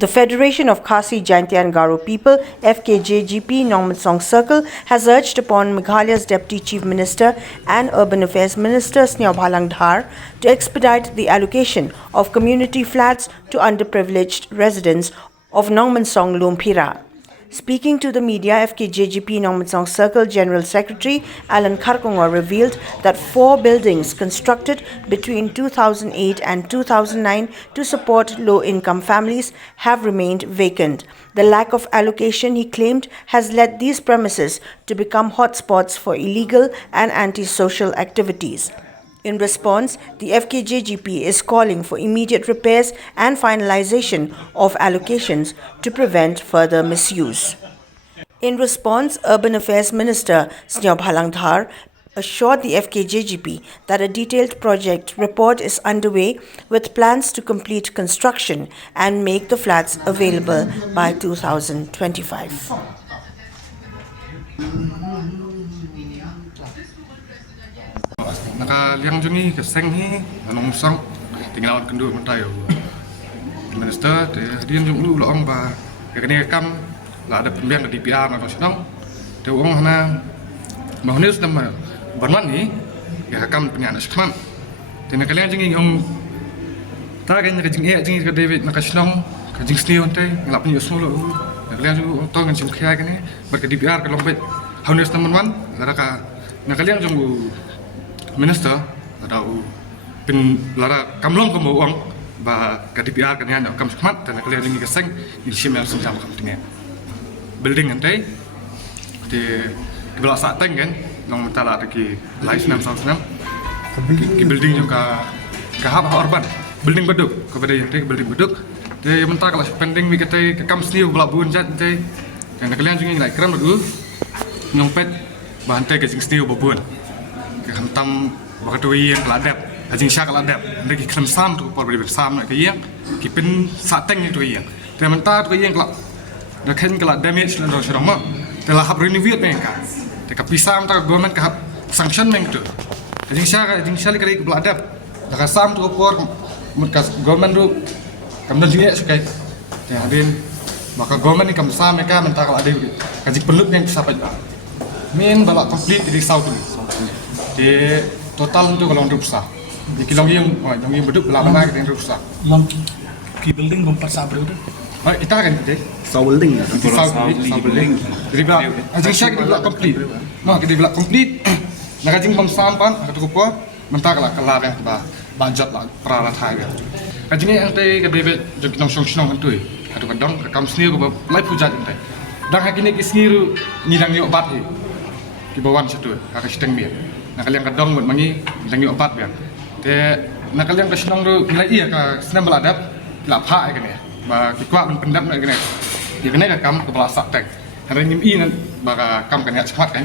The Federation of Khasi, Jaintia and Garo people, Fkjgp Nongmensong Circle, has urged upon Meghalaya's Deputy Chief Minister and Urban Affairs Minister Sniawbhalang Dhar to expedite the allocation of community flats to underprivileged residents of Nongmensong Lumphira. Speaking to the media, Fkjgp Nongmensong Circle General Secretary Alan revealed that 4 buildings constructed between 2008 and 2009 to support low-income families have remained vacant. The lack of allocation, he claimed, has led these premises to become hotspots for illegal and anti-social activities. In response, the Fkjgp is calling for immediate repairs and finalization of allocations to prevent further misuse. In response, Urban Affairs Minister Sniawbhalang Dhar assured the Fkjgp that a detailed project report is underway with plans to complete construction and make the flats available by 2025. Nakaliang jungi keseng hi Nongmensong tinggal kendua mentai minister dia jung lu loong ba kene kam la ada pembiang di DPR na nasional de wong hana mahnis nam banman ni ya kam penyan sekhman de nakaliang jungi om ta kan ka jungi jungi ka David nasional ka jing sni onte nglap ni usmo lu nakaliang jungi to ngan sim khia kene ber ka DPR ka lombet haunis nam man lara ka nakaliang jungu minister atau pin lara kamlong ko uang ba ka DPR kan yan kam smat dan kalian lagi keseng di simel sejam kam tinggal building antai di kebelak sateng kan nong mentala ki lais 6 ki building juga ka hab urban building beduk kepada yang building beduk de mentala kalau pending mi kate ka kam sniu bela bun jat de dan kalian juga like kram dulu nyongpet bantai ke sniu bubun hantam waktu yang keladap, ajing syak keladap, lagi kelam sam tu por beri sam nak yang, kipin sateng itu yang, tapi mentah tu yang kelak, dah kan kelak damage dan rasa ramah, telah hab renovate mereka, tapi pisam tak government kahap sanction mereka tu, ajing syak lagi keladap, dah sam tu por, mereka government tu, kamdan juga sukai, jadi maka government ni kam sam mereka mentah kelak ada, kaji pelut yang sampai, main balak complete di south ni. Di total untuk kalau rusak, di kilong yang beduk belakang kita yang rusak. Ki building bumper sabar itu. Kita kan jadi saw building ya, saw building. Jadi bila ajing syak kita belak complete, kita belak complete. Nak ajing bom sampan, kita kupa, mentah kalau kelar yang kita budget lah peralat harga. Ajingnya yang tadi kita bebek jadi nong itu, kita kadang kam sendiri kita live hujat itu. Dan hakini kisniru nidang ni obat ni, kibawan satu, kakak sedang biar. Nakaliang kadang buat mangi tangi obat biar. Te nakaliang kesenong tu nilai iya ka senam beladap lapha kan ya. Ba kikuat pendap nak kan. Dia kena ka kam kepala sak tek. Hari ni nan ba kam kan ya cepat kan.